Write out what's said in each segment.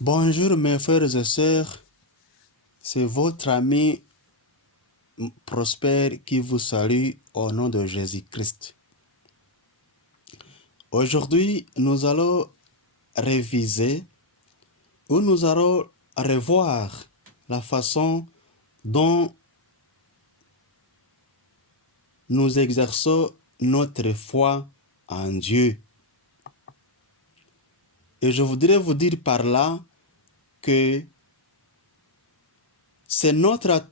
Bonjour mes frères et sœurs, c'est votre ami Prosper qui vous salue au nom de Jésus-Christ. Aujourd'hui, nous allons réviser ou nous allons revoir la façon dont nous exerçons notre foi en Dieu. Et je voudrais vous dire par là que c'est notre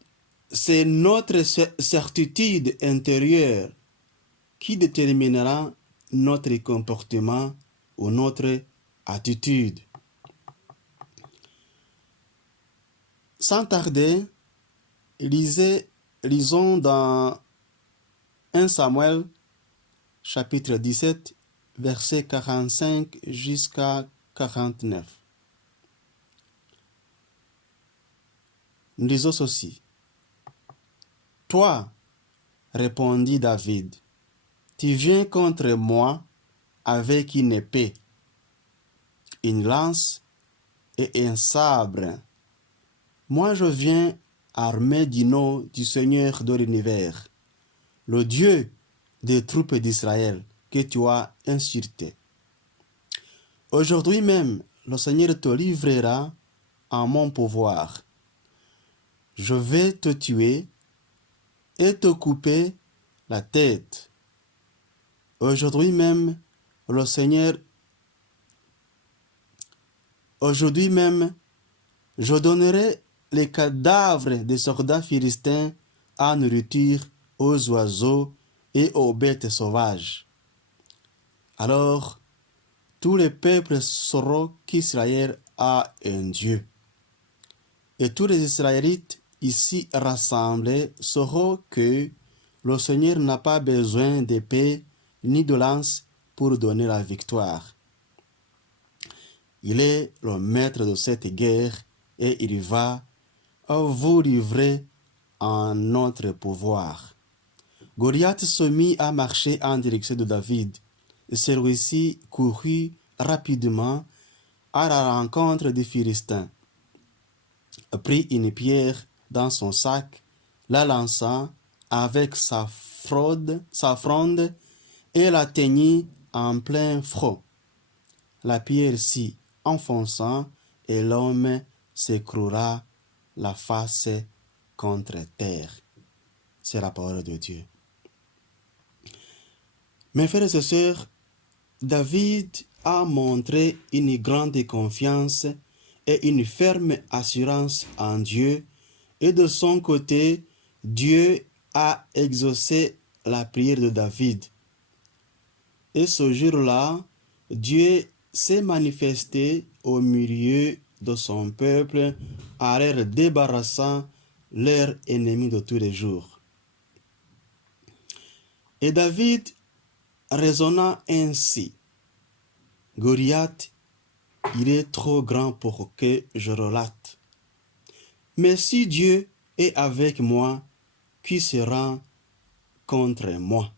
certitude intérieure qui déterminera notre comportement ou notre attitude. Sans tarder, lisons dans 1 Samuel chapitre 17, versets 45 jusqu'à 49. Nous lisons ceci. « Toi, répondit David, tu viens contre moi avec une épée, une lance et un sabre. Moi je viens armé du nom du Seigneur de l'univers, le Dieu des troupes d'Israël que tu as insulté. Aujourd'hui même, le Seigneur te livrera en mon pouvoir. Je vais te tuer et te couper la tête. Aujourd'hui même, je donnerai les cadavres des soldats philistins à nourriture aux oiseaux et aux bêtes sauvages. Alors, tous les peuples sauront qu'Israël a un Dieu. Et tous les Israélites ici rassemblés sauront que le Seigneur n'a pas besoin d'épée ni de lance pour donner la victoire. Il est le maître de cette guerre et il va vous livrer en notre pouvoir. Goliath se mit à marcher en direction de David. Et celui-ci courut rapidement à la rencontre des Philistins, prit une pierre dans son sac, la lança avec sa fronde et l'atteignit en plein front. La pierre s'y enfonça et l'homme s'écroula la face contre terre. C'est la parole de Dieu. Mes frères et sœurs, David a montré une grande confiance et une ferme assurance en Dieu, et de son côté, Dieu a exaucé la prière de David. Et ce jour-là, Dieu s'est manifesté au milieu de son peuple en leur débarrassant leurs ennemis de tous les jours. Et David raisonna ainsi. Goliath, il est trop grand pour que je relate. Mais si Dieu est avec moi, qui sera contre moi?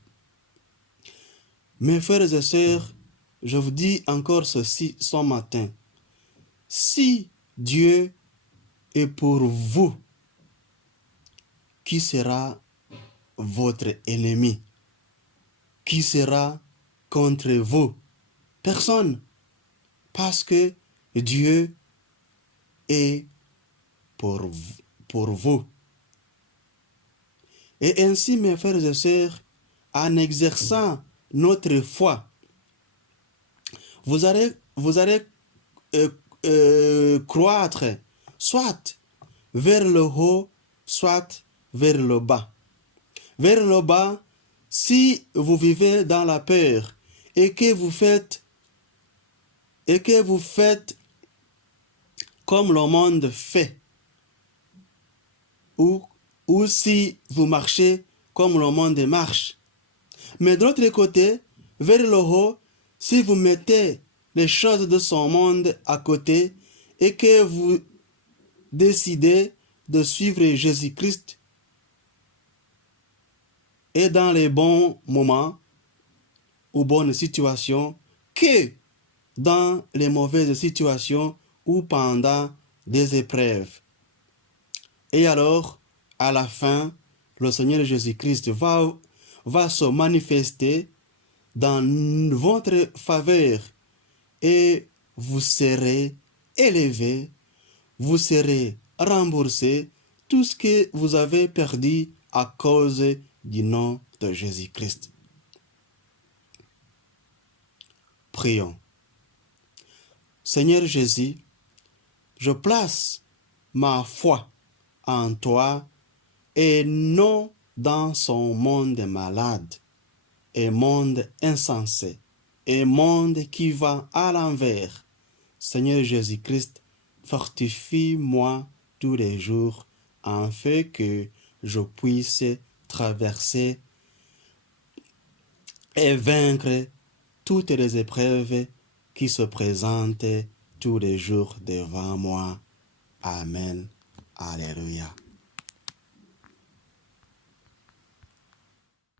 Mes frères et sœurs, je vous dis encore ceci ce matin. Si Dieu est pour vous, qui sera votre ennemi? Qui sera contre vous? Personne. Parce que Dieu est pour vous. Et ainsi, mes frères et sœurs, en exerçant notre foi, vous allez croître soit vers le haut, soit vers le bas. Vers le bas, si vous vivez dans la peur et que vous faites comme le monde fait, ou si vous marchez comme le monde marche. Mais de l'autre côté, vers le haut, si vous mettez les choses de son monde à côté et que vous décidez de suivre Jésus-Christ, et dans les bons moments ou bonnes situations, que dans les mauvaises situations ou pendant des épreuves. Et alors, à la fin, le Seigneur Jésus-Christ va se manifester dans votre faveur et vous serez élevé, vous serez remboursé tout ce que vous avez perdu à cause du nom de Jésus-Christ. Prions. Seigneur Jésus, je place ma foi en toi et non dans son monde malade et monde insensé et monde qui va à l'envers. Seigneur Jésus-Christ, fortifie-moi tous les jours afin que je puisse traverser et vaincre toutes les épreuves qui se présentent tous les jours devant moi. Amen. Alléluia.